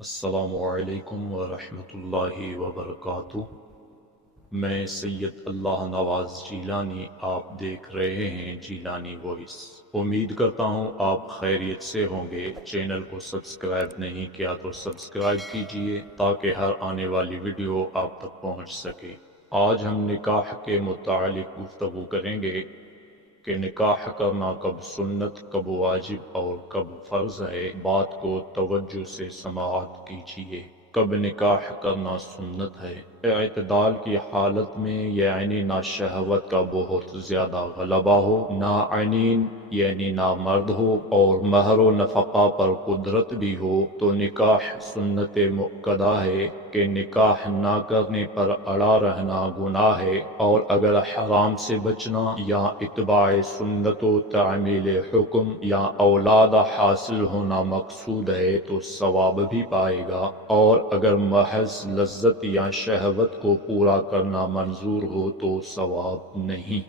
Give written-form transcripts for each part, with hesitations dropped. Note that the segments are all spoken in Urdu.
السلام علیکم ورحمۃ اللہ وبرکاتہ۔ میں سید اللہ نواز جیلانی، آپ دیکھ رہے ہیں جیلانی وائس۔ امید کرتا ہوں آپ خیریت سے ہوں گے۔ چینل کو سبسکرائب نہیں کیا تو سبسکرائب کیجئے تاکہ ہر آنے والی ویڈیو آپ تک پہنچ سکے۔ آج ہم نکاح کے متعلق گفتگو کریں گے کہ نکاح کرنا کب سنت، کب واجب اور کب فرض ہے۔ بات کو توجہ سے سماعت کیجیے۔ کب نکاح کرنا سنت ہے؟ اعتدال کی حالت میں، یعنی نہ شہوت کا بہت زیادہ غلبہ ہو، نہ عنین یعنی نہ مرد ہو، اور مہر و نفقہ پر قدرت بھی ہو، تو نکاح سنت مؤکدہ ہے کہ نکاح نہ کرنے پر اڑا رہنا گناہ ہے، اور اگر حرام سے بچنا یا اتباع سنت و تعمیل حکم یا اولاد حاصل ہونا مقصود ہے تو ثواب بھی پائے گا، اور اگر محض لذت یا شہوت کو پورا کرنا منظور ہو تو ثواب نہیں۔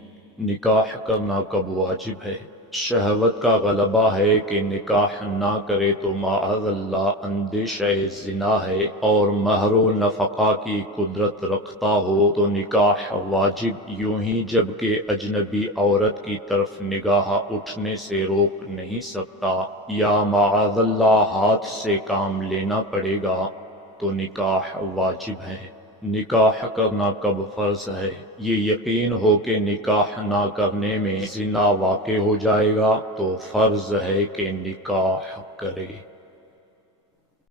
نکاح کرنا کب واجب ہے؟ شہوت کا غلبہ ہے کہ نکاح نہ کرے تو معاذ اللہ اندیشہ زنا ہے، اور مہر و نفقہ کی قدرت رکھتا ہو تو نکاح واجب یوں ہی، جبکہ اجنبی عورت کی طرف نگاہ اٹھنے سے روک نہیں سکتا، یا معاذ اللہ ہاتھ سے کام لینا پڑے گا تو نکاح واجب ہے۔ نکاح کرنا کب فرض ہے؟ یہ یقین ہو کہ نکاح نہ کرنے میں زنا واقع ہو جائے گا تو فرض ہے کہ نکاح کرے۔